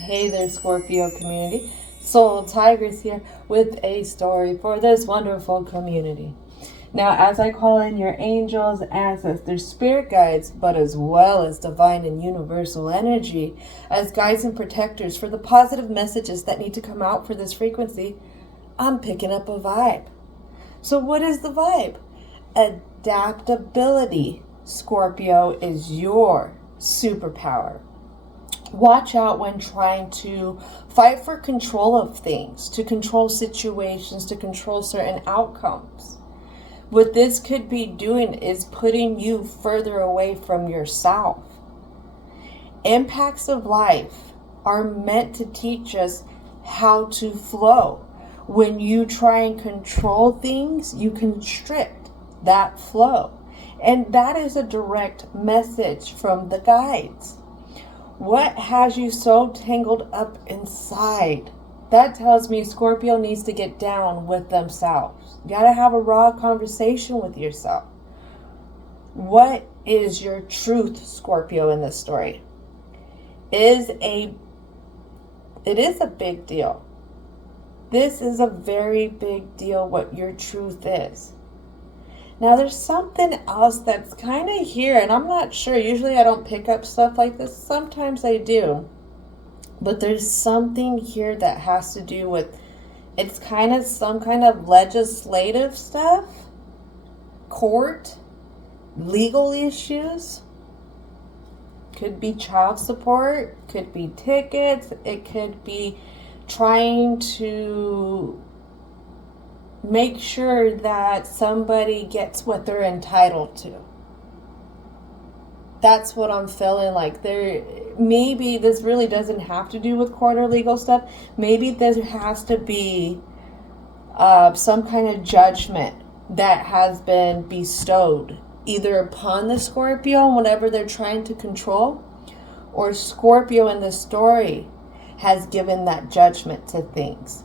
Hey there, Scorpio community. Soul Tigress here with a story for this wonderful community. Now, as I call in your angels, ancestors, spirit guides, but as well as divine and universal energy as guides and protectors for the positive messages that need to come out for this frequency, I'm picking up a vibe. So what is the vibe? Adaptability. Scorpio is your superpower. Watch out when trying to fight for control of things, to control situations, to control certain outcomes. What this could be doing is putting you further away from yourself. Impacts of life are meant to teach us how to flow. When you try and control things, you constrict that flow. And that is a direct message from the guides. What has you so tangled up inside? That tells me Scorpio needs to get down with themselves. You gotta have a raw conversation with yourself. What is your truth, Scorpio, in this story? It is a big deal. This is a very big deal what your truth is. Now, there's something else that's kind of here, and I'm not sure. Usually I don't pick up stuff like this. Sometimes I do. But there's something here that has to do with, it's kind of some kind of legislative stuff, court, legal issues. Could be child support, could be tickets, it could be trying to make sure that somebody gets what they're entitled to. That's what I'm feeling like. Maybe this really doesn't have to do with court or legal stuff. Maybe there has to be some kind of judgment that has been bestowed either upon the Scorpio and whatever they're trying to control, or Scorpio in the story has given that judgment to things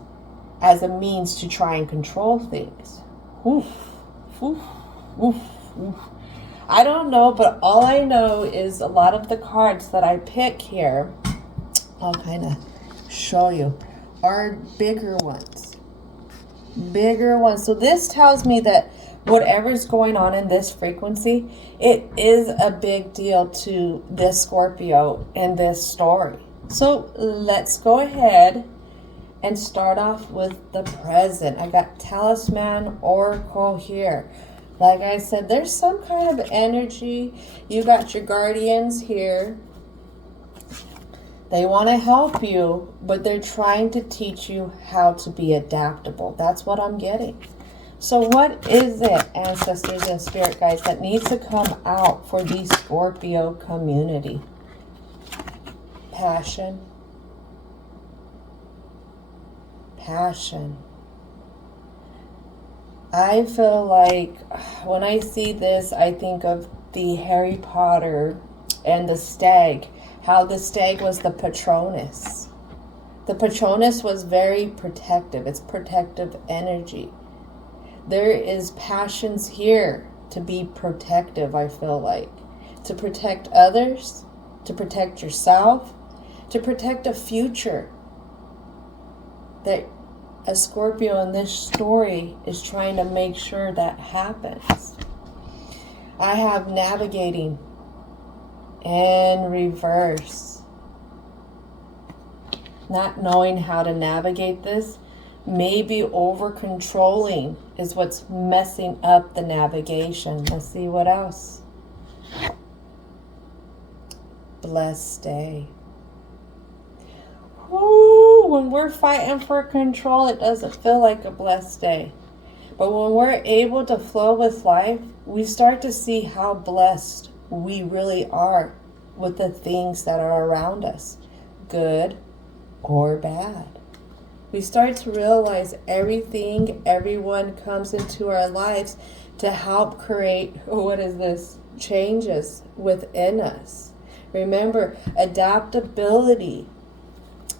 as a means to try and control things. Oof, oof, oof, oof. I don't know, but all I know is a lot of the cards that I pick here, I'll kind of show you, are bigger ones. Bigger ones. So this tells me that whatever's going on in this frequency, it is a big deal to this Scorpio in this story. So let's go ahead and start off with the present. I got Talisman Oracle here. Like I said, there's some kind of energy. You got your guardians here. They want to help you, but they're trying to teach you how to be adaptable. That's what I'm getting. So what is it, ancestors and spirit guides, that needs to come out for the Scorpio community? Passion. Passion. I feel like when I see this, I think of the Harry Potter and the stag, how the stag was the Patronus. The Patronus was very protective. It's protective energy. There is passions here to be protective, I feel like. To protect others, to protect yourself, to protect a future that a Scorpio in this story is trying to make sure that happens. I have navigating in reverse. Not knowing how to navigate this, maybe over controlling is what's messing up the navigation. Let's see what else. Blessed day. Woo, when we're fighting for control, it doesn't feel like a blessed day. But when we're able to flow with life, we start to see how blessed we really are with the things that are around us, good or bad. We start to realize everyone comes into our lives to help create, changes within us. Remember, adaptability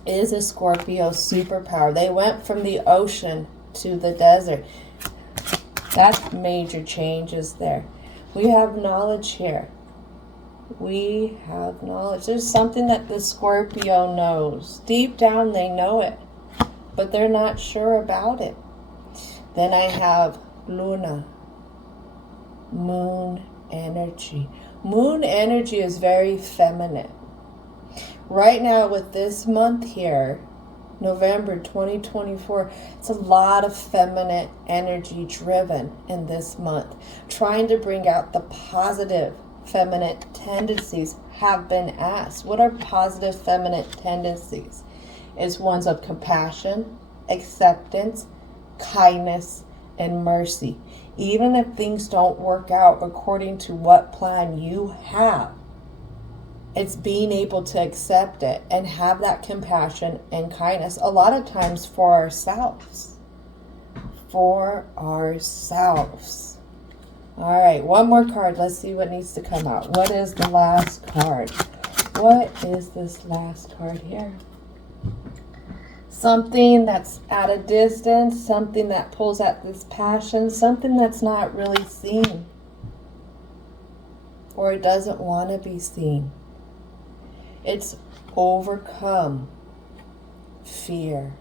is a Scorpio superpower. They went from the ocean to the desert. That's major changes there. We have knowledge here. We have knowledge. There's something that the Scorpio knows. Deep down they know it, but they're not sure about it. Then I have Luna, moon energy. Moon energy is very feminine. Right now with this month here, November 2024, it's a lot of feminine energy driven in this month. Trying to bring out the positive feminine tendencies have been asked. What are positive feminine tendencies? It's ones of compassion, acceptance, kindness, and mercy. Even if things don't work out according to what plan you have, it's being able to accept it and have that compassion and kindness, a lot of times for ourselves. For ourselves. All right, one more card. Let's see what needs to come out. What is the last card? What is this last card here? Something that's at a distance, something that pulls at this passion, something that's not really seen, or it doesn't want to be seen. It's overcome fear.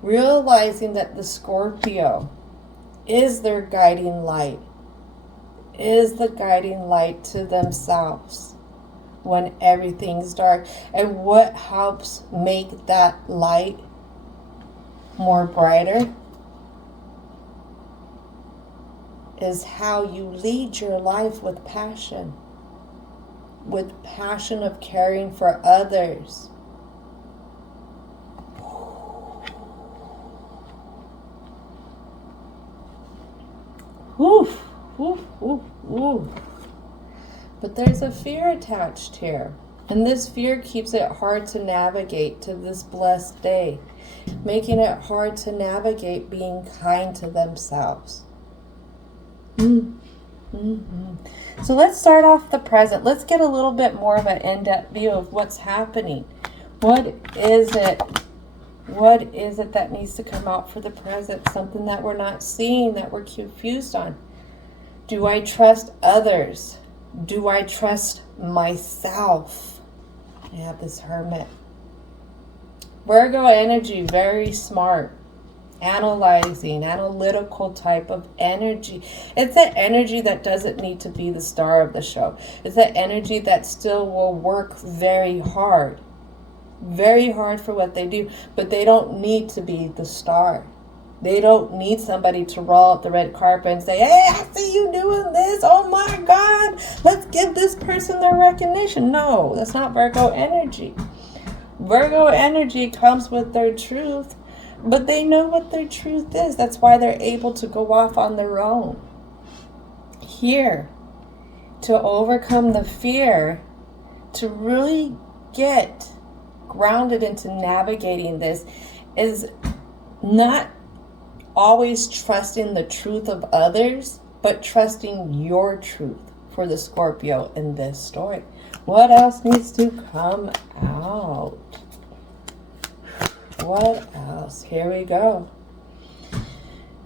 Realizing that the Scorpio is their guiding light, is the guiding light to themselves when everything's dark. And what helps make that light more brighter is how you lead your life with passion of caring for others. Woof, woof, woof, woof. But there's a fear attached here. And this fear keeps it hard to navigate to this blessed day, making it hard to navigate being kind to themselves. So let's start off the present. Let's get a little bit more of an in-depth view of what's happening. What is it? What is it that needs to come out for the present? Something that we're not seeing, that we're confused on. Do I trust others? Do I trust myself? I have this Hermit. Virgo energy, very smart. Analyzing, analytical type of energy. It's an energy that doesn't need to be the star of the show. It's an energy that still will work very hard for what they do, but they don't need to be the star. They don't need somebody to roll out the red carpet and say, hey, I see you doing this. Oh my God, let's give this person their recognition. No, that's not Virgo energy. Virgo energy comes with their truth, but they know what their truth is. That's why they're able to go off on their own. Here, to overcome the fear, to really get grounded into navigating this, is not always trusting the truth of others, but trusting your truth for the Scorpio in this story. What else needs to come out? What else? Here we go.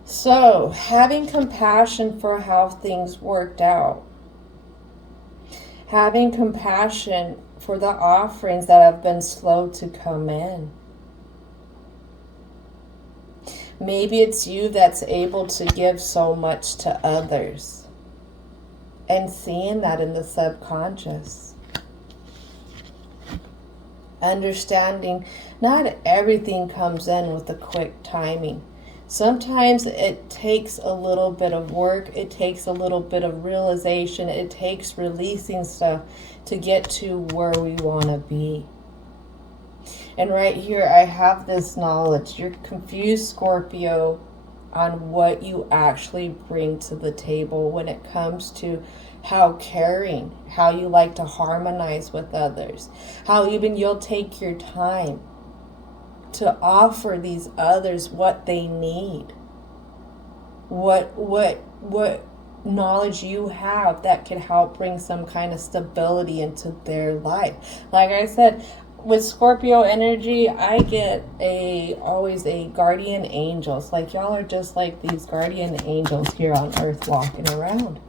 So, having compassion for how things worked out. Having compassion for the offerings that have been slow to come in. Maybe it's you that's able to give so much to others and seeing that in the subconscious. Understanding not everything comes in with a quick timing. Sometimes it takes a little bit of work. It takes a little bit of realization. It takes releasing stuff to get to where we want to be. And right here, I have this knowledge. You're confused, Scorpio, on what you actually bring to the table when it comes to how caring, how you like to harmonize with others, how even you'll take your time to offer these others what they need, what knowledge you have that can help bring some kind of stability into their life. Like I said, with Scorpio energy, I get always a guardian angels. Like y'all are just like these guardian angels here on Earth walking around.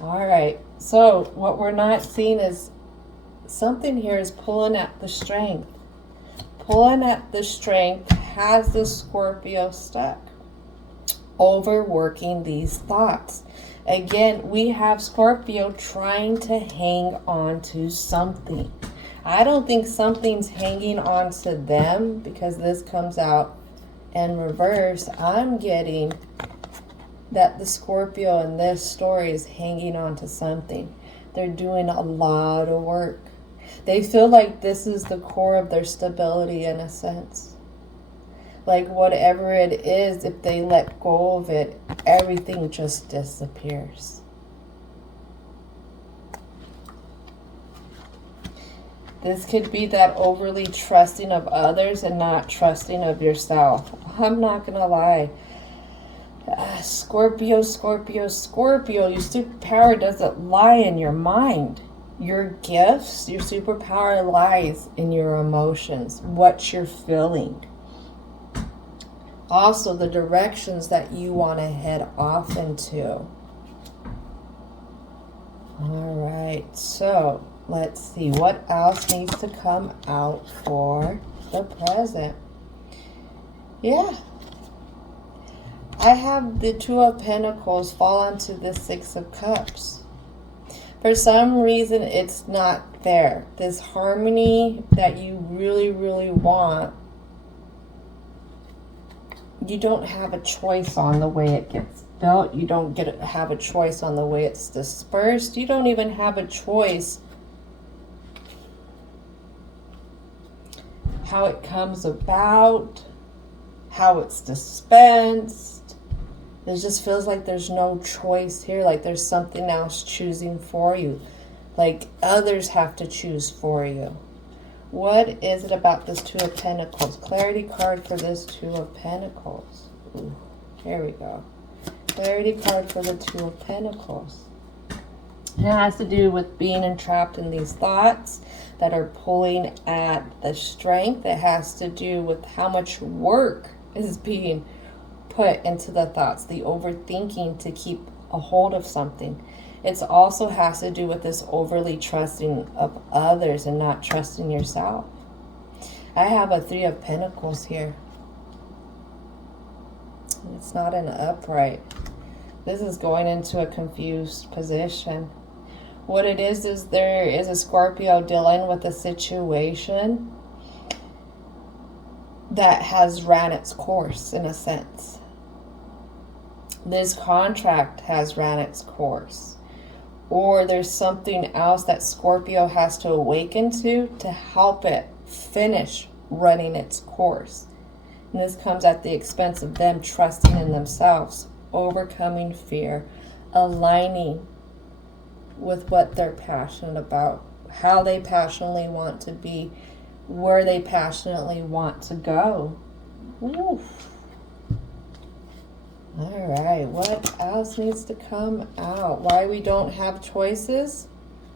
All right. So what we're not seeing is something here is pulling at the strength. Pulling at the strength has the Scorpio stuck, overworking these thoughts. Again, we have Scorpio trying to hang on to something. I don't think something's hanging on to them, because this comes out in reverse. I'm getting that the Scorpio in this story is hanging on to something. They're doing a lot of work. They feel like this is the core of their stability in a sense. Like whatever it is, if they let go of it, everything just disappears. This could be that overly trusting of others and not trusting of yourself. I'm not going to lie. Scorpio, Scorpio, Scorpio, your superpower doesn't lie in your mind. Your gifts, your superpower lies in your emotions, what you're feeling. Also, the directions that you want to head off into. All right, so let's see what else needs to come out for the present. Yeah. I have the Two of Pentacles fall into the Six of Cups. For some reason, it's not there. This harmony that you really, really want, you don't have a choice on the way it gets built. You don't have a choice on the way it's dispersed. You don't even have a choice how it comes about, how it's dispensed. It just feels like there's no choice here, like there's something else choosing for you, like others have to choose for you. What is it about this Two of Pentacles? Clarity card for this Two of Pentacles. Ooh, here we go. Clarity card for the Two of Pentacles. It has to do with being entrapped in these thoughts that are pulling at the strength. It has to do with how much work is being put into the thoughts, the overthinking to keep a hold of something. It also has to do with this overly trusting of others and not trusting yourself. I have a Three of Pentacles here. It's not an upright. This is going into a confused position. What it is there is a Scorpio dealing with a situation that has ran its course in a sense. This contract has ran its course. Or there's something else that Scorpio has to awaken to help it finish running its course. And this comes at the expense of them trusting in themselves, overcoming fear, aligning with what they're passionate about, how they passionately want to be, where they passionately want to go. Oof. All right, what else needs to come out? Why we don't have choices?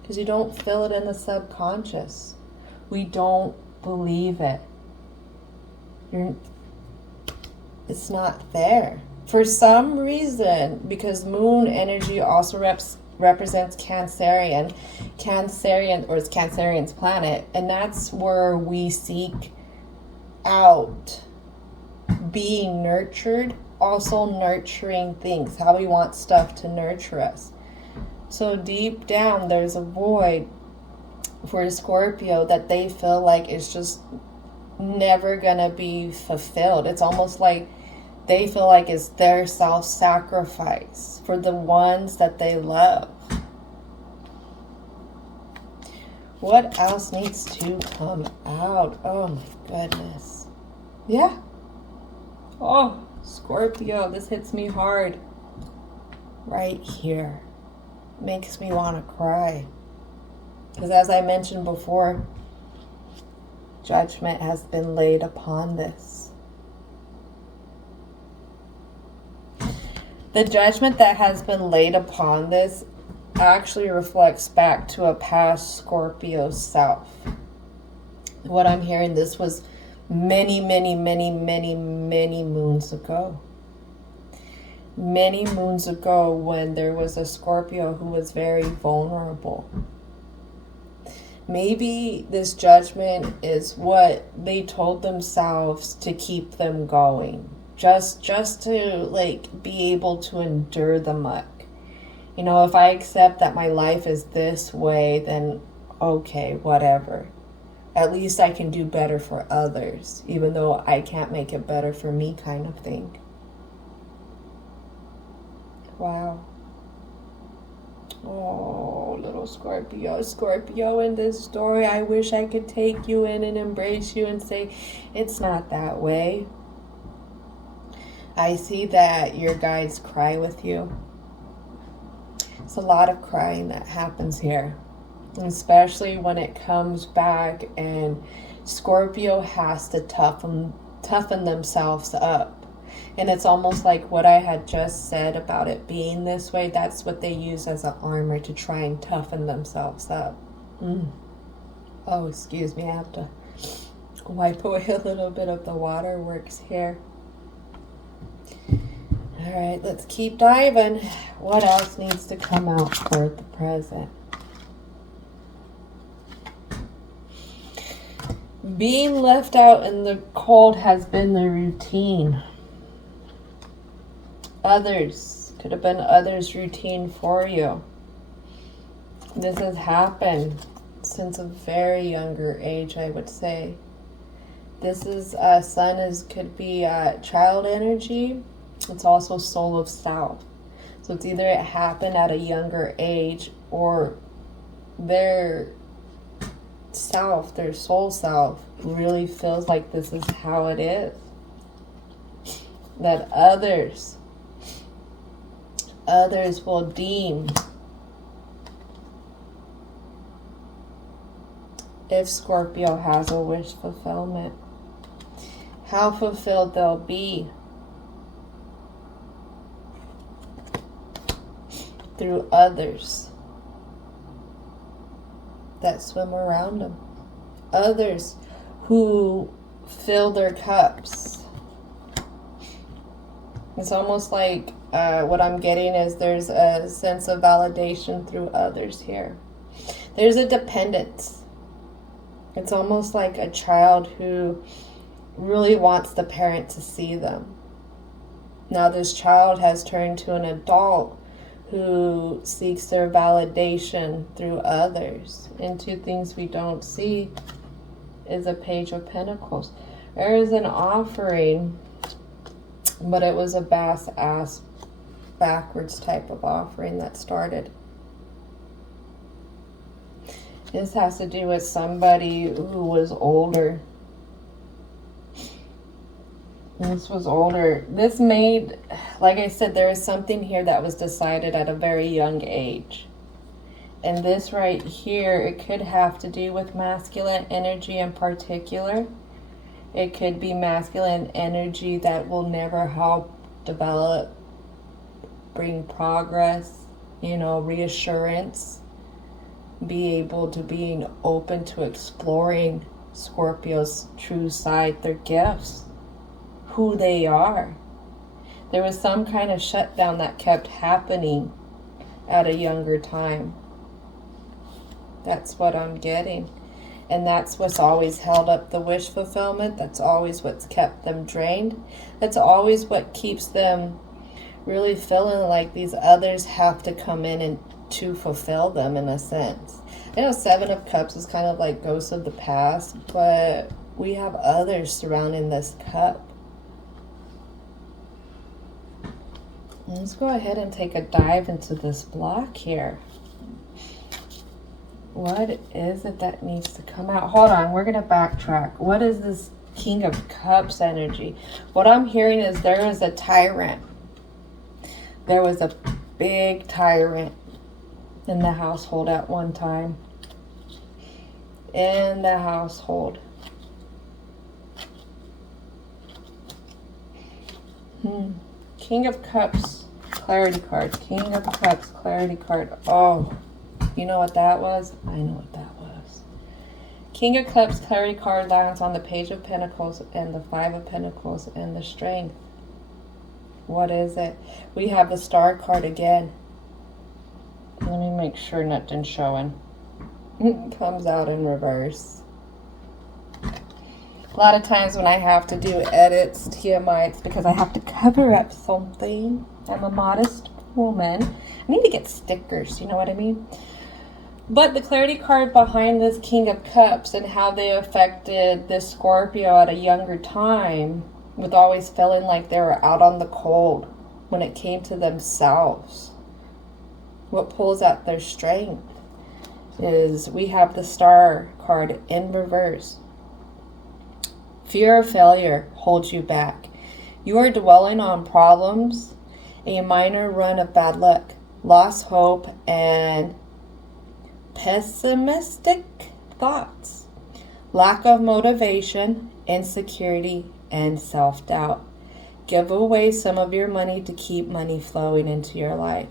Because you don't feel it in the subconscious. We don't believe it. It's not there. For some reason, because moon energy also represents Cancerian, or it's Cancerian's planet, and that's where we seek out being nurtured, also nurturing things, how we want stuff to nurture us. So deep down, there's a void for Scorpio that they feel like it's just never gonna be fulfilled. It's almost like they feel like it's their self-sacrifice for the ones that they love. What else needs to come out? Oh my goodness. Yeah. Oh, Scorpio, this hits me hard. Right here. Makes me want to cry. Because as I mentioned before, judgment has been laid upon this. The judgment that has been laid upon this actually reflects back to a past Scorpio self. What I'm hearing, this was many, many, many, many, many moons ago. Many moons ago, when there was a Scorpio who was very vulnerable. Maybe this judgment is what they told themselves to keep them going. Just to like be able to endure the muck. You know, if I accept that my life is this way, then okay, whatever. At least I can do better for others, even though I can't make it better for me, kind of thing. Wow. Oh, little Scorpio in this story. I wish I could take you in and embrace you and say, it's not that way. I see that your guides cry with you. It's a lot of crying that happens here, especially when it comes back and Scorpio has to toughen themselves up. And it's almost like what I had just said about it being this way. That's what they use as an armor to try and toughen themselves up. Oh, excuse me. I have to wipe away a little bit of the waterworks here. All right, let's keep diving. What else needs to come out for the present? Being left out in the cold has been the routine. Others, could have been others' routine for you. This has happened since a very younger age, I would say. This is, sun could be child energy. It's also soul of self. So it's either it happened at a younger age or their self, their soul self, really feels like this is how it is. That others will deem if Scorpio has a wish fulfillment, how fulfilled they'll be through others that swim around them, others who fill their cups. It's almost like what I'm getting is there's a sense of validation through others here. There's a dependence. It's almost like a child who really wants the parent to see them. Now this child has turned to an adult who seeks their validation through others. And two things we don't see is a Page of Pentacles. There is an offering, but it was a ass backwards type of offering that started. This has to do with somebody who was older. This was older. This made, like I said, there is something here that was decided at a very young age. And this right here, it could have to do with masculine energy in particular. It could be masculine energy that will never help develop, bring progress, reassurance, be able to being open to exploring Scorpio's true side, their gifts, who they are. There was some kind of shutdown that kept happening at a younger time. That's what I'm getting. And that's what's always held up the wish fulfillment. That's always what's kept them drained. That's always what keeps them really feeling like these others have to come in and to fulfill them in a sense. I know Seven of Cups is kind of like ghosts of the past, but we have others surrounding this cup. Let's go ahead and take a dive into this block here. What is it that needs to come out? Hold on, we're going to backtrack. What is this King of Cups energy? What I'm hearing is there is a tyrant. There was a big tyrant in the household at one time. In the household. King of Cups, clarity card. King of Cups, clarity card. Oh, you know what that was? I know what that was. King of Cups clarity card lands on the Page of Pentacles and the Five of Pentacles and the Strength. What is it? We have the Star card again. Let me make sure nothing's showing. It comes out in reverse. A lot of times when I have to do edits, TMI, it's because I have to cover up something. I'm a modest woman. I need to get stickers, you know what I mean? But the clarity card behind this King of Cups and how they affected this Scorpio at a younger time, with always feeling like they were out on the cold when it came to themselves. What pulls out their strength is we have the Star card in reverse. Fear of failure holds you back. You are dwelling on problems, a minor run of bad luck, lost hope, and pessimistic thoughts, lack of motivation, insecurity, and self-doubt. Give away some of your money to keep money flowing into your life.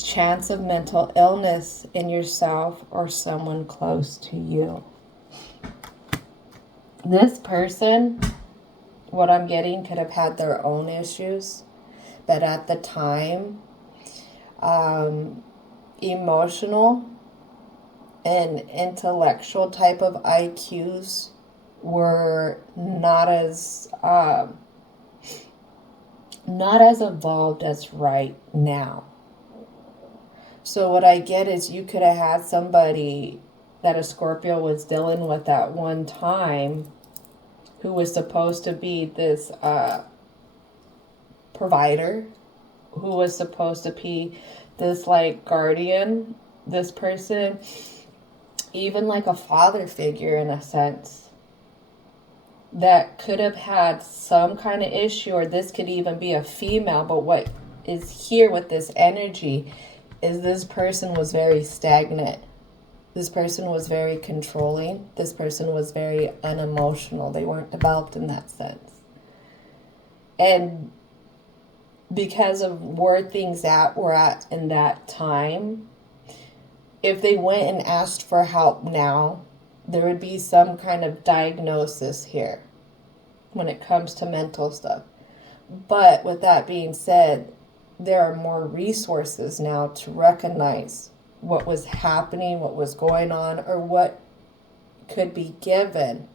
Chance of mental illness in yourself or someone close to you. This person, what I'm getting, could have had their own issues, but at the time, emotional and intellectual type of IQs were not as evolved as right now. So what I get is you could have had somebody that a Scorpio was dealing with at one time who was supposed to be this provider, who was supposed to be this like guardian, this person, even like a father figure in a sense, that could have had some kind of issue, or this could even be a female. But what is here with this energy is this person was very stagnant. This person was very controlling. This person was very unemotional. They weren't developed in that sense. And because of where things were at in that time, if they went and asked for help now, there would be some kind of diagnosis here when it comes to mental stuff. But with that being said, there are more resources now to recognize what was happening, what was going on, or what could be given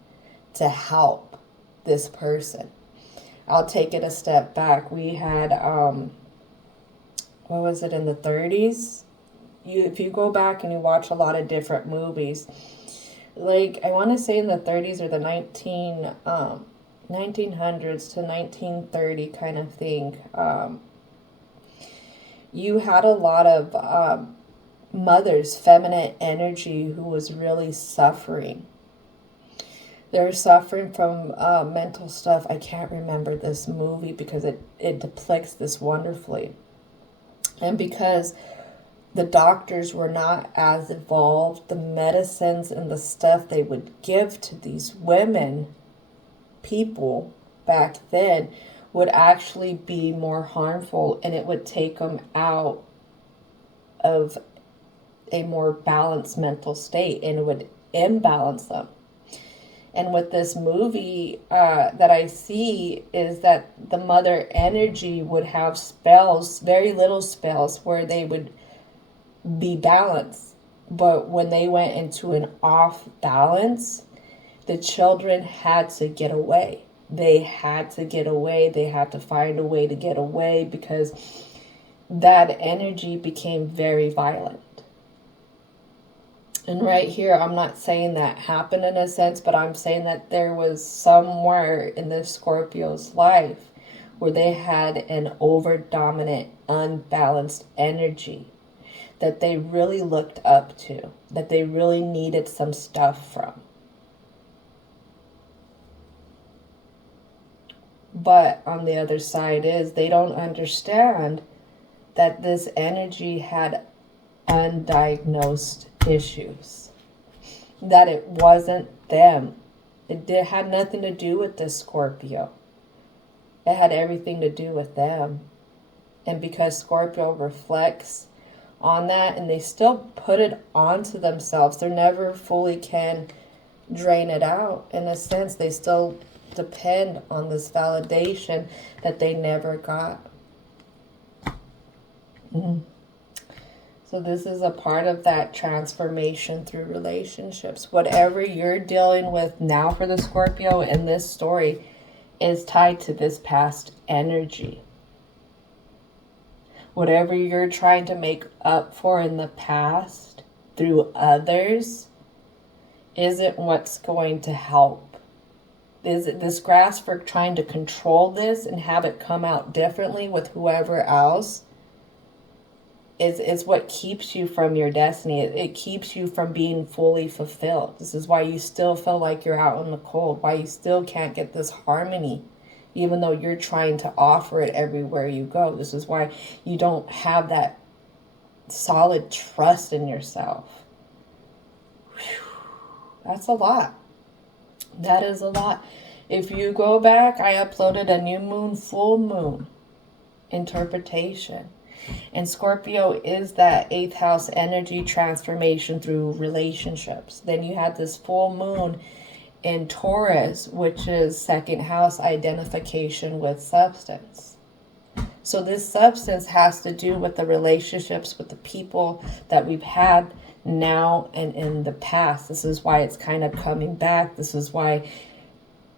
to help this person. I'll take it a step back. We had, what was it, in the 30s? If you go back and you watch a lot of different movies, like I want to say in the 30s or the 1900s to 1930 kind of thing, you had a lot of mothers, feminine energy, who was really suffering. They're suffering from mental stuff. I can't remember this movie because it depicts this wonderfully. And because the doctors were not as evolved, the medicines and the stuff they would give to these women, people back then, would actually be more harmful, and it would take them out of a more balanced mental state, and it would imbalance them. And with this movie that I see is that the mother energy would have spells, very little spells, where they would be balanced. But when they went into an off balance, the children had to get away. They had to get away. They had to find a way to get away because that energy became very violent. And right here, I'm not saying that happened in a sense, but I'm saying that there was somewhere in this Scorpio's life where they had an over-dominant, unbalanced energy that they really looked up to, that they really needed some stuff from. But on the other side is they don't understand that this energy had undiagnosed issues, that it wasn't them. It had nothing to do with this Scorpio. It had everything to do with them. And because Scorpio reflects on that, and they still put it onto themselves, they never fully can drain it out. In a sense, they still depend on this validation that they never got. So this is a part of that transformation through relationships. Whatever you're dealing with now for the Scorpio in this story is tied to this past energy. Whatever you're trying to make up for in the past through others isn't what's going to help. Is it this grasp for trying to control this and have it come out differently with whoever else is what keeps you from your destiny. It keeps you from being fully fulfilled. This is why you still feel like you're out in the cold, why you still can't get this harmony, even though you're trying to offer it everywhere you go. This is why you don't have that solid trust in yourself. Whew. That's a lot. That is a lot. If you go back, I uploaded a new moon, full moon interpretation. And Scorpio is that 8th house energy transformation through relationships. Then you had this full moon in Taurus, which is 2nd house identification with substance. So this substance has to do with the relationships with the people that we've had now and in the past. This is why it's kind of coming back. This is why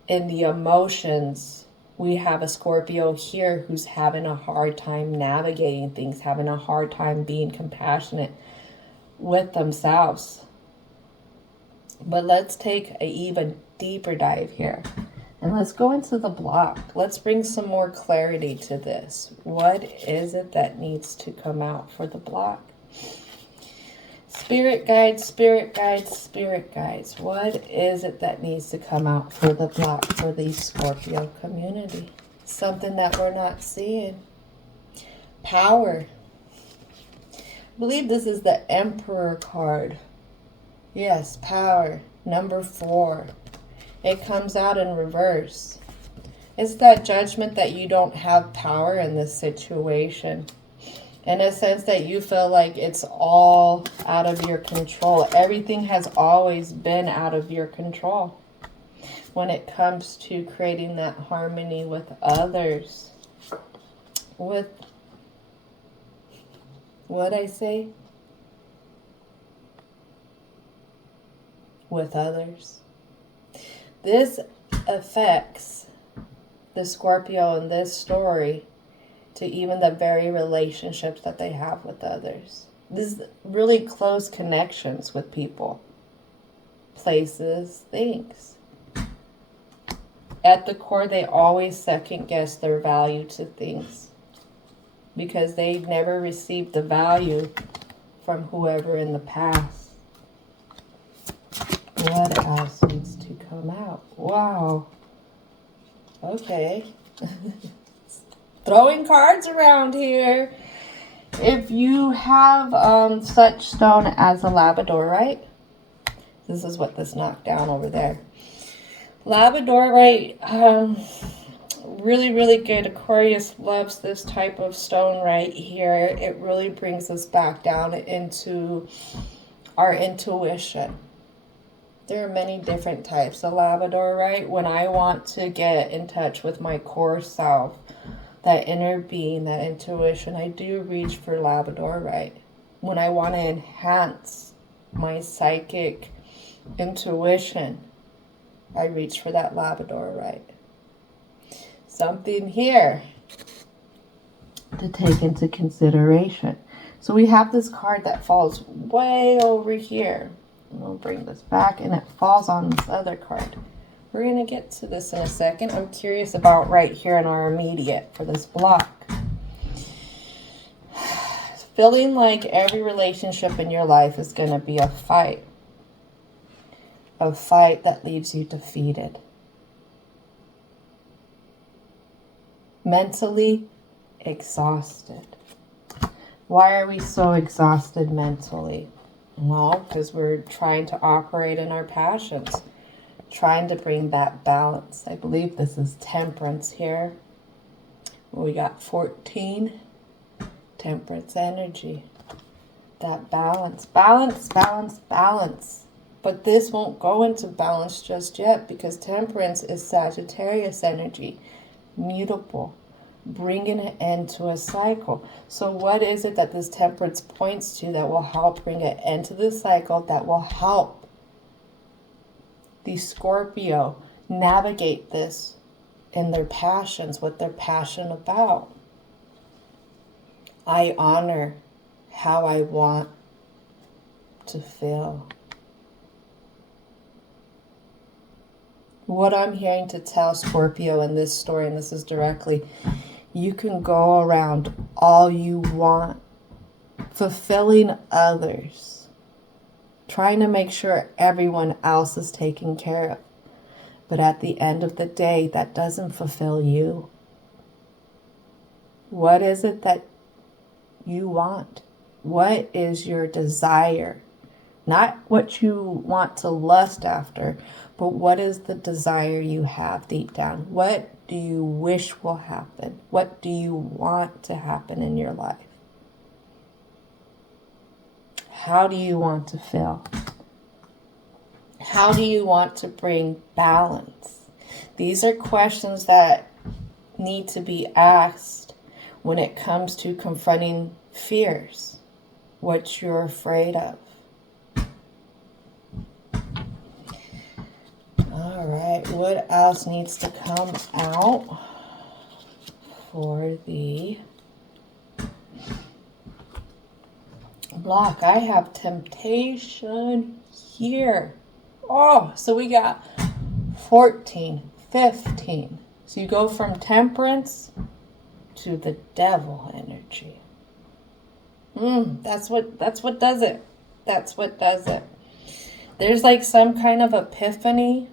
in the emotions, we have a Scorpio here who's having a hard time navigating things, having a hard time being compassionate with themselves. But let's take an even deeper dive here. And let's go into the block. Let's bring some more clarity to this. What is it that needs to come out for the block? Spirit guides, spirit guides, spirit guides. What is it that needs to come out for the block for the Scorpio community? Something that we're not seeing. Power. I believe this is the Emperor card. Yes, power. Number 4. It comes out in reverse. It's that judgment that you don't have power in this situation. In a sense that you feel like it's all out of your control. Everything has always been out of your control when it comes to creating that harmony with others. With, what'd I say? With others. This affects the Scorpio in this story to even the very relationships that they have with others. This is really close connections with people, places, things. At the core, they always second guess their value to things because they never received the value from whoever in the past. What else needs to come out? Wow. Okay. Throwing cards around here. If you have such stone as a labradorite, this is what this knocked down over there. Labradorite, really, really good. Aquarius loves this type of stone right here. It really brings us back down into our intuition. There are many different types of labradorite. When I want to get in touch with my core self, that inner being, that intuition, I do reach for labradorite. When I want to enhance my psychic intuition, I reach for that labradorite. Something here to take into consideration. So we have this card that falls way over here. We'll bring this back and it falls on this other card. We're going to get to this in a second. I'm curious about right here in our immediate for this block. Feeling like every relationship in your life is going to be a fight. A fight that leaves you defeated. Mentally exhausted. Why are we so exhausted mentally? Well, because we're trying to operate in our passions. Trying to bring that balance. I believe this is temperance here. We got 14. Temperance energy. That balance. Balance, balance, balance. But this won't go into balance just yet because temperance is Sagittarius energy, mutable, bringing an end to a cycle. So what is it that this temperance points to that will help bring an end to this cycle, that will help the Scorpio navigate this in their passions, what they're passionate about? I honor how I want to feel. What I'm hearing to tell Scorpio in this story, and this is directly, you can go around all you want, fulfilling others, trying to make sure everyone else is taken care of. But at the end of the day, that doesn't fulfill you. What is it that you want? What is your desire? Not what you want to lust after, but what is the desire you have deep down? What do you wish will happen? What do you want to happen in your life? How do you want to feel? How do you want to bring balance? These are questions that need to be asked when it comes to confronting fears, what you're afraid of. All right, what else needs to come out for the block? I have temptation here. Oh, so we got 14, 15. So you go from temperance to the devil energy. That's what does it. That's what does it. There's like some kind of epiphany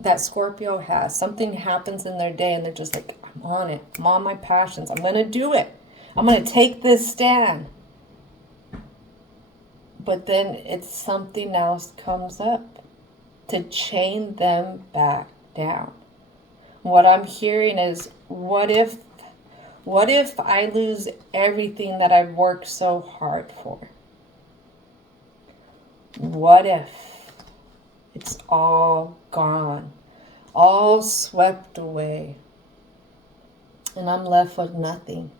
that Scorpio has. Something happens in their day and they're just like, I'm on it. I'm on my passions. I'm going to do it. I'm going to take this stand. But then it's something else comes up to chain them back down. What I'm hearing is, what if I lose everything that I've worked so hard for? What if it's all gone, all swept away, and I'm left with nothing?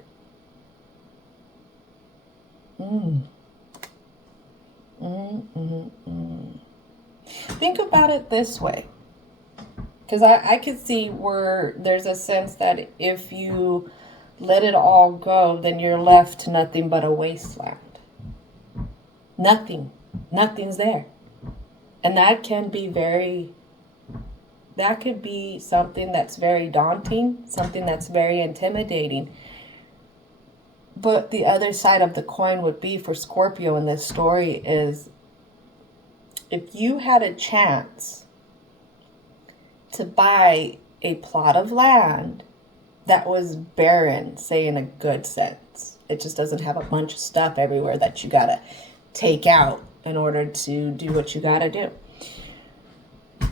Think about it this way. Because I could see where there's a sense that if you let it all go, then you're left to nothing but a wasteland. Nothing's there. And that could be something that's very daunting, something that's very intimidating. But the other side of the coin would be for Scorpio in this story is, if you had a chance to buy a plot of land that was barren, say in a good sense, it just doesn't have a bunch of stuff everywhere that you gotta take out in order to do what you gotta do.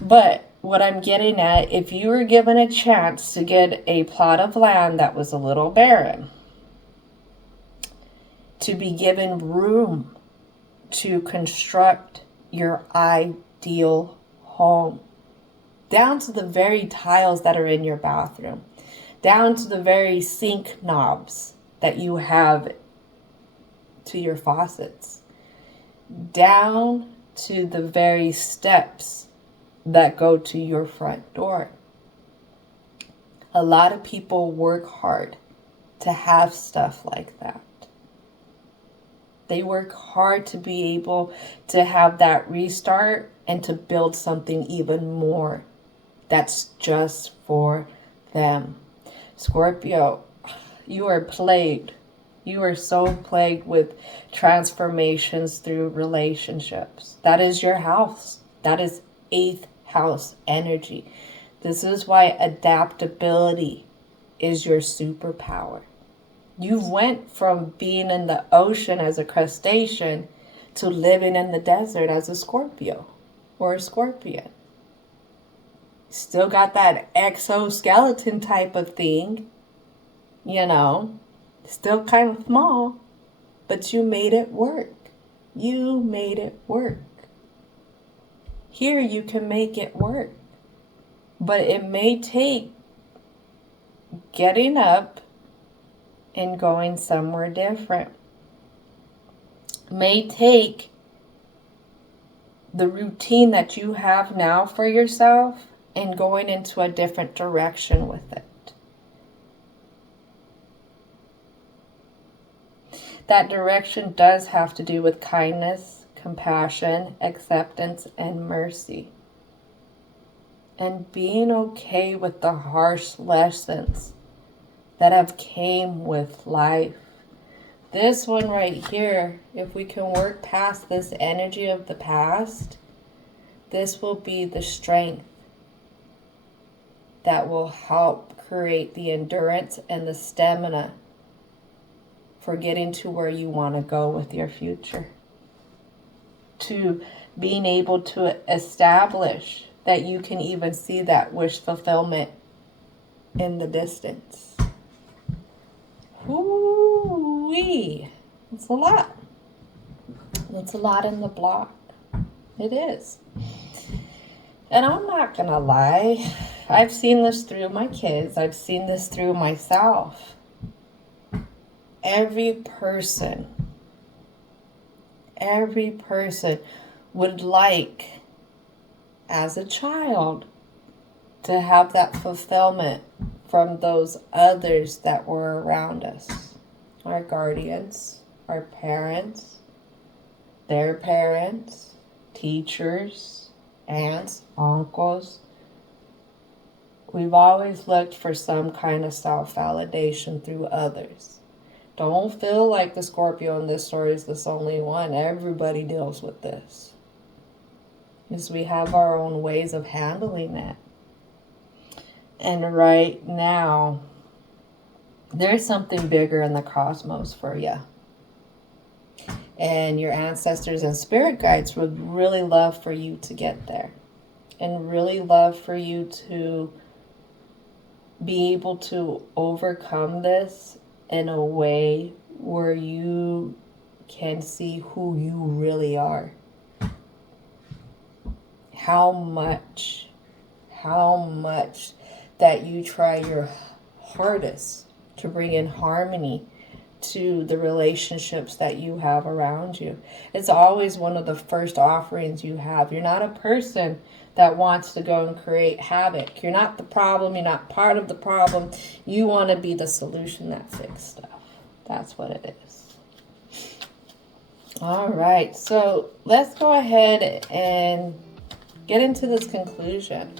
But what I'm getting at, if you were given a chance to get a plot of land that was a little barren, to be given room to construct your ideal home, down to the very tiles that are in your bathroom, down to the very sink knobs that you have to your faucets, down to the very steps that go to your front door. A lot of people work hard to have stuff like that. They work hard to be able to have that restart and to build something even more that's just for them. Scorpio, you are plagued. You are so plagued with transformations through relationships. That is your house. That is 8th house energy. This is why adaptability is your superpower. You went from being in the ocean as a crustacean to living in the desert as a Scorpio or a scorpion. Still got that exoskeleton type of thing, still kind of small, but you made it work. You made it work. here you can make it work. But it may take getting up and going somewhere different. It may take the routine that you have now for yourself and going into a different direction with it. That direction does have to do with kindness, compassion, acceptance, and mercy. And being okay with the harsh lessons that have came with life. This one right here, if we can work past this energy of the past, this will be the strength that will help create the endurance and the stamina for getting to where you want to go with your future. To being able to establish that you can even see that wish fulfillment in the distance. Woo-wee. It's a lot. It's a lot in the block. It is. And I'm not going to lie. I've seen this through my kids. I've seen this through myself. Every person would like, as a child, to have that fulfillment from those others that were around us. Our guardians, our parents, their parents, teachers, aunts, uncles. We've always looked for some kind of self-validation through others. Don't feel like the Scorpio in this story is the only one. Everybody deals with this. Because we have our own ways of handling it. And right now, there's something bigger in the cosmos for you. And your ancestors and spirit guides would really love for you to get there. And really love for you to be able to overcome this in a way where you can see who you really are. How much that you try your hardest to bring in harmony to the relationships that you have around you. It's always one of the first offerings you have. You're not a person that wants to go and create havoc. You're not the problem. You're not part of the problem. You want to be the solution that fixes stuff. That's what it is. All right. So let's go ahead and get into this conclusion.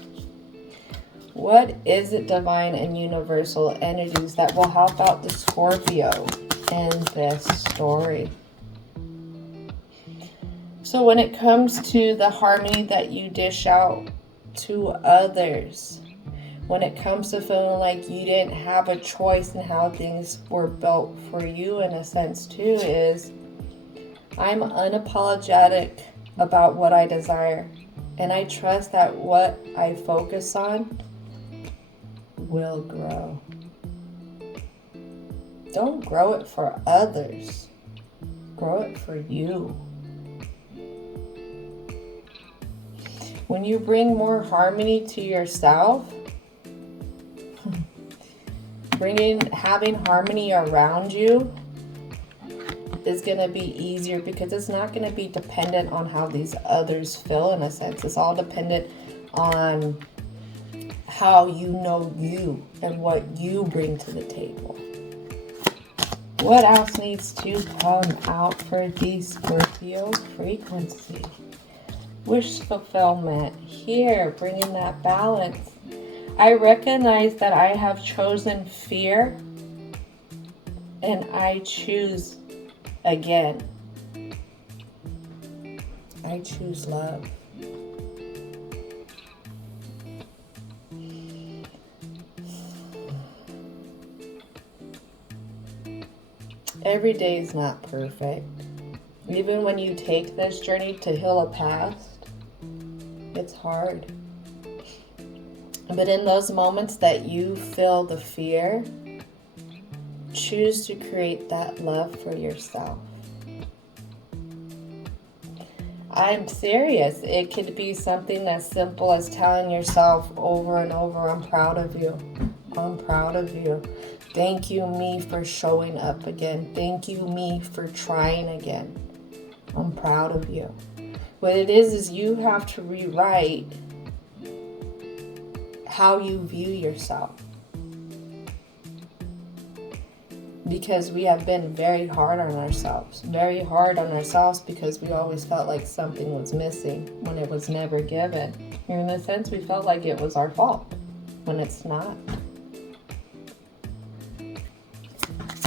What is it, divine and universal energies, that will help out the Scorpio in this story? So when it comes to the harmony that you dish out to others, when it comes to feeling like you didn't have a choice in how things were built for you, in a sense too, is I'm unapologetic about what I desire. And I trust that what I focus on will grow. Don't grow it for others. Grow it for you. When you bring more harmony to yourself, having harmony around you is going to be easier, because it's not going to be dependent on how these others feel, in a sense. It's all dependent on how you know you and what you bring to the table. What else needs to come out for the Scorpio frequency? Wish fulfillment. Here, bringing that balance. I recognize that I have chosen fear, and I choose again. I choose love. Every day is not perfect. Even when you take this journey to heal a past, it's hard. But in those moments that you feel the fear, choose to create that love for yourself. I'm serious. It could be something as simple as telling yourself over and over, I'm proud of you. I'm proud of you. Thank you, me, for showing up again. Thank you, me, for trying again. I'm proud of you. What it is you have to rewrite how you view yourself. Because we have been very hard on ourselves. Very hard on ourselves because we always felt like something was missing when it was never given. In a sense, we felt like it was our fault when it's not.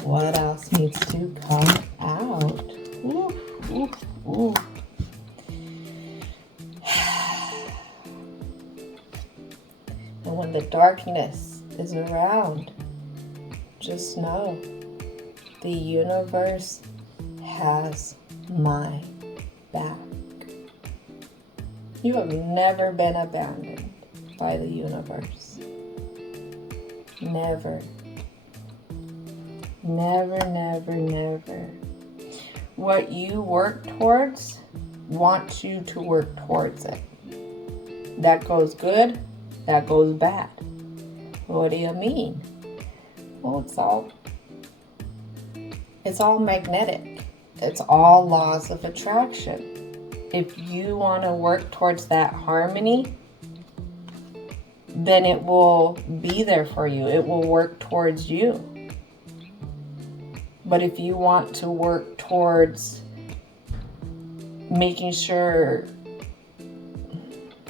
What else needs to come out? Ooh, ooh, ooh. And when the darkness is around, just know the universe has my back. You have never been abandoned by the universe. Never. Never, never, never. What you work towards wants you to work towards it. That goes good, that goes bad. What do you mean? Well, it's all magnetic. It's all laws of attraction. If you want to work towards that harmony, then it will be there for you. It will work towards you. But if you want to work towards making sure,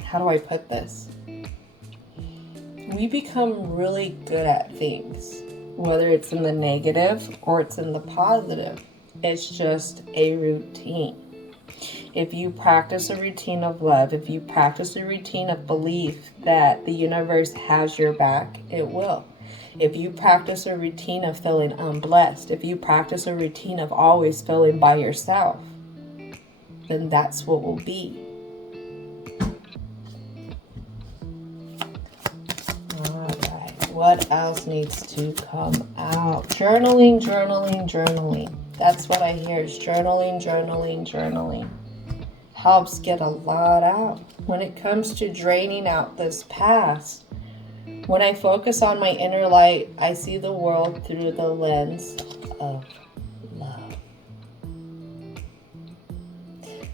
how do I put this? We become really good at things, whether it's in the negative or it's in the positive. It's just a routine. If you practice a routine of love, if you practice a routine of belief that the universe has your back, it will. If you practice a routine of feeling unblessed, if you practice a routine of always feeling by yourself, then that's what will be. Alright, what else needs to come out? Journaling, journaling, journaling. That's what I hear is journaling, journaling, journaling. Helps get a lot out. When it comes to draining out this past, when I focus on my inner light, I see the world through the lens of love.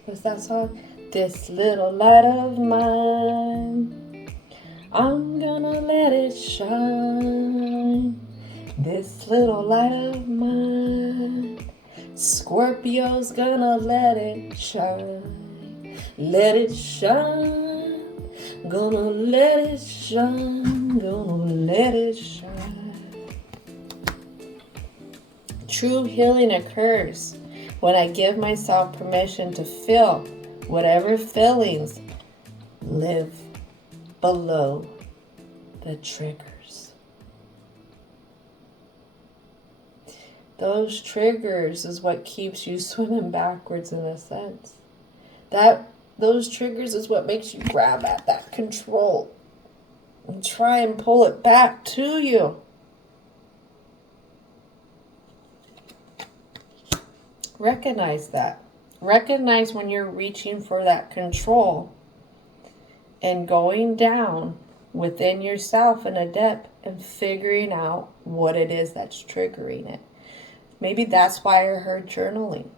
What's that song? This little light of mine, I'm gonna let it shine. This little light of mine, Scorpio's gonna let it shine. Let it shine. Gonna let it shine. Gonna let it shine. True healing occurs when I give myself permission to feel whatever feelings live below the triggers. Those triggers is what keeps you swimming backwards in a sense. Those triggers is what makes you grab at that control and try and pull it back to you. Recognize that. Recognize when you're reaching for that control and going down within yourself in a depth and figuring out what it is that's triggering it. Maybe that's why I heard journaling.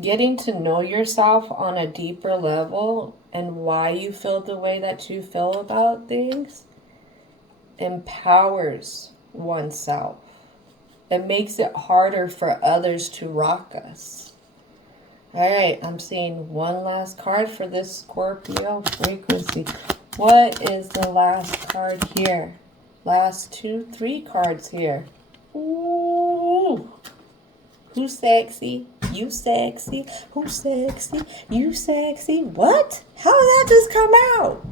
Getting to know yourself on a deeper level and why you feel the way that you feel about things empowers oneself. It makes it harder for others to rock us. All right, I'm seeing one last card for this Scorpio frequency. What is the last card here? Last 2, 3 cards here. Ooh. Who's sexy? You sexy? Who's sexy? You sexy? What? How did that just come out?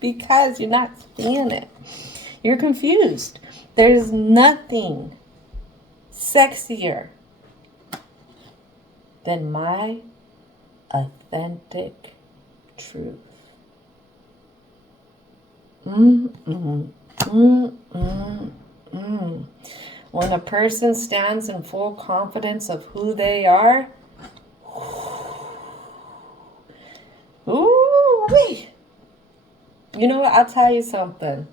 Because you're not seeing it. You're confused. There's nothing sexier than my authentic truth. When a person stands in full confidence of who they are, ooh-wee. You know what? I'll tell you something.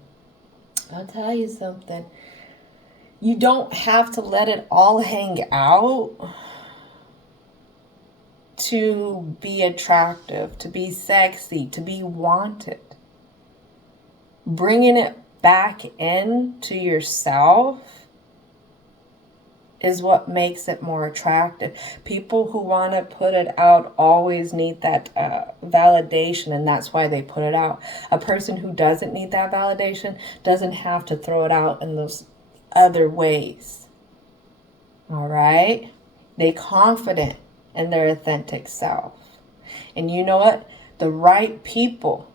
You don't have to let it all hang out to be attractive, to be sexy, to be wanted. Bringing it back in to yourself is what makes it more attractive. People who want to put it out always need that validation, and that's why they put it out. A person who doesn't need that validation doesn't have to throw it out in those other ways. All right? They're confident in their authentic self. And you know what? The right people,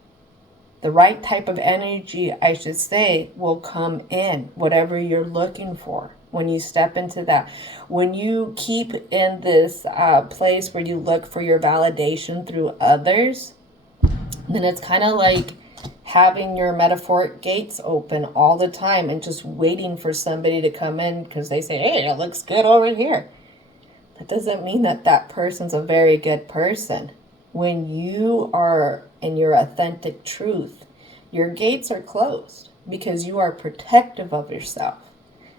the right type of energy, I should say, will come in, whatever you're looking for. When you step into that, when you keep in this place where you look for your validation through others, then it's kind of like having your metaphoric gates open all the time and just waiting for somebody to come in because they say, hey, it looks good over here. That doesn't mean that that person's a very good person. When you are in your authentic truth, your gates are closed because you are protective of yourself.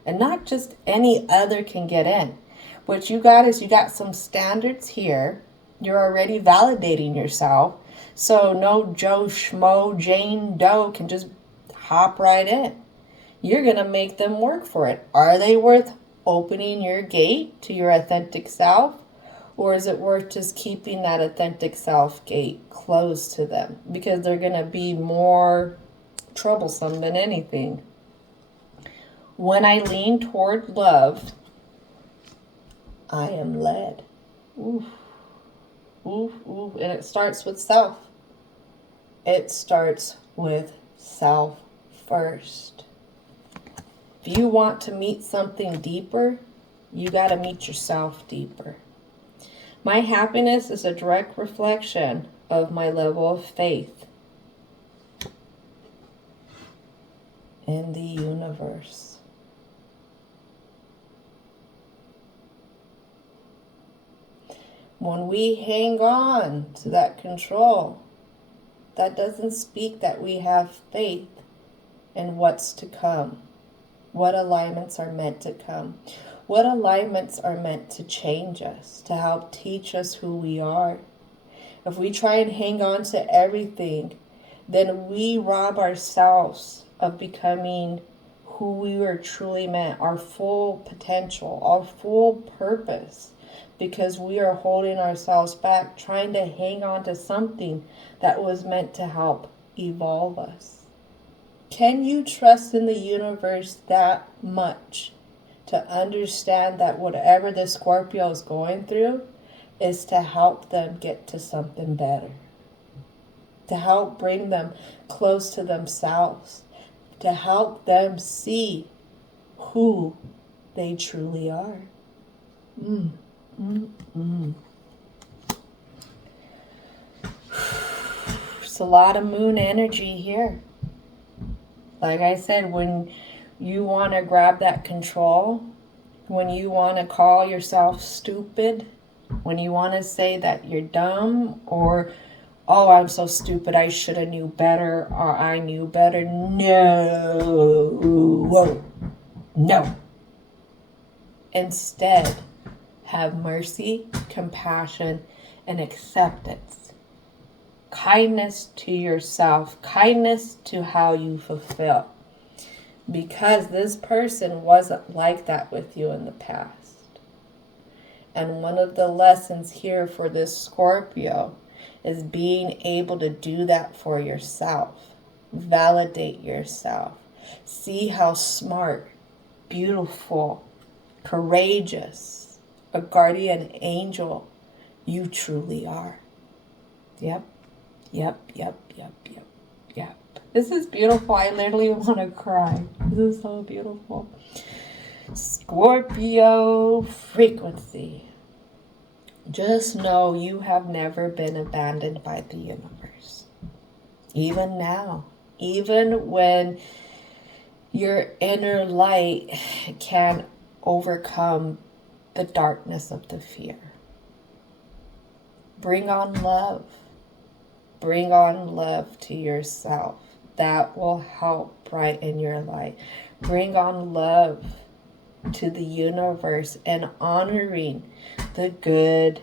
And not just any other can get in. What you got is you got some standards here. You're already validating yourself. So no Joe Schmo, Jane Doe can just hop right in. You're going to make them work for it. Are they worth opening your gate to your authentic self? Or is it worth just keeping that authentic self gate closed to them? Because they're going to be more troublesome than anything. When I lean toward love, I am led. Oof. Oof, oof. And it starts with self. It starts with self first. If you want to meet something deeper, you got to meet yourself deeper. My happiness is a direct reflection of my level of faith in the universe. When we hang on to that control, that doesn't speak that we have faith in what's to come, what alignments are meant to come, what alignments are meant to change us, to help teach us who we are. If we try and hang on to everything, then we rob ourselves of becoming who we were truly meant, our full potential, our full purpose. Because we are holding ourselves back, trying to hang on to something that was meant to help evolve us. Can you trust in the universe that much to understand that whatever the Scorpio is going through is to help them get to something better? To help bring them close to themselves. To help them see who they truly are. There's a lot of moon energy here. Like I said, when you want to grab that control, when you want to call yourself stupid, when you want to say that you're dumb, or, oh, I'm so stupid, I should have knew better, or I knew better. No. Instead, have mercy, compassion, and acceptance. Kindness to yourself. Kindness to how you fulfill. Because this person wasn't like that with you in the past. And one of the lessons here for this Scorpio is being able to do that for yourself. Validate yourself. See how smart, beautiful, courageous, a guardian angel you truly are. Yep. This is beautiful. I literally want to cry. This is so beautiful. Scorpio frequency. Just know you have never been abandoned by the universe. Even now. Even when your inner light can overcome the darkness of the fear. Bring on love. Bring on love to yourself. That will help brighten your light. Bring on love to the universe and honoring the good,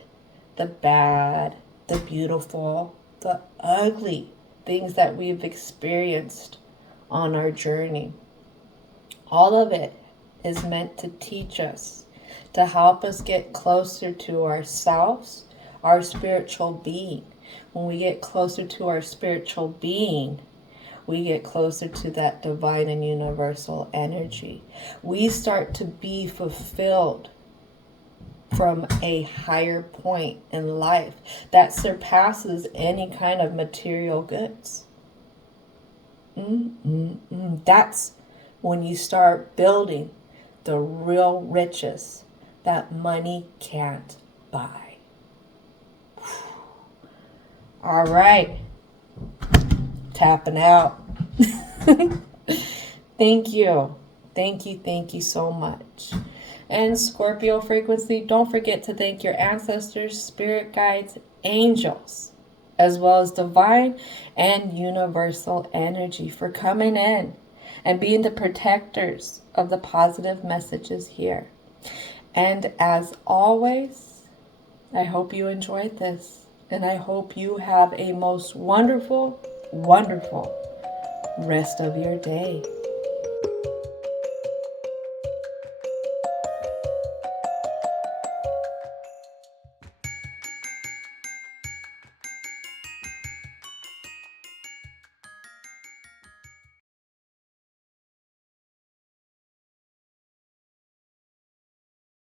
the bad, the beautiful, the ugly things that we've experienced on our journey. All of it is meant to teach us, to help us get closer to ourselves, our spiritual being. When we get closer to our spiritual being, we get closer to that divine and universal energy. We start to be fulfilled from a higher point in life that surpasses any kind of material goods. That's when you start building the real riches that money can't buy. All right. Tapping out. Thank you. Thank you so much. And Scorpio frequency, don't forget to thank your ancestors, spirit guides, angels, as well as divine and universal energy for coming in and being the protectors of the positive messages here. And as always, I hope you enjoyed this, and I hope you have a most wonderful, wonderful rest of your day.